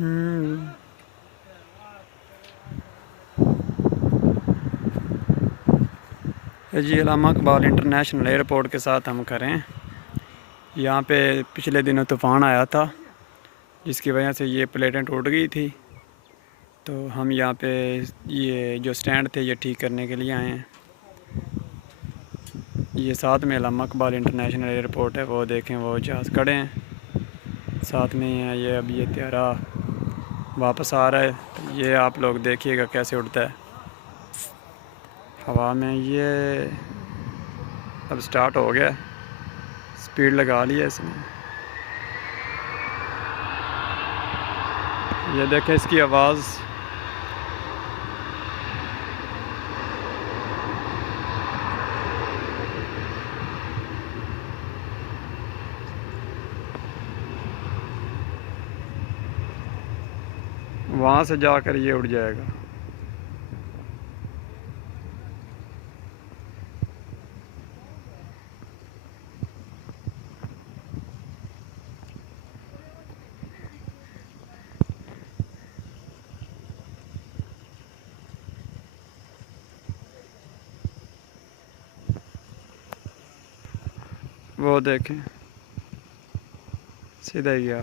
हम्म। जी अल्लामा Iqbal international airport के साथ हम करें। यहाँ पे पिछले दिनों तूफ़ान आया था जिसकी वजह से ये प्लेटें टूट गई थी। तो हम यहाँ पे ये जो स्टैंड थे ये ठीक करने के लिए आए हैं। ये साथ में अल्लामा इकबाल इंटरनेशनल एयरपोर्ट है, वो देखें वो जहाज़ खड़े हैं साथ में ही है। ये अब ये त्यारा वापस आ रहा है, तो ये आप लोग देखिएगा कैसे उड़ता है हवा में। ये अब स्टार्ट हो गया, स्पीड लगा ली है इसने। ये देखें इसकी आवाज़। वहाँ से जाकर ये उड़ जाएगा। वो देखें सीधा ही गया।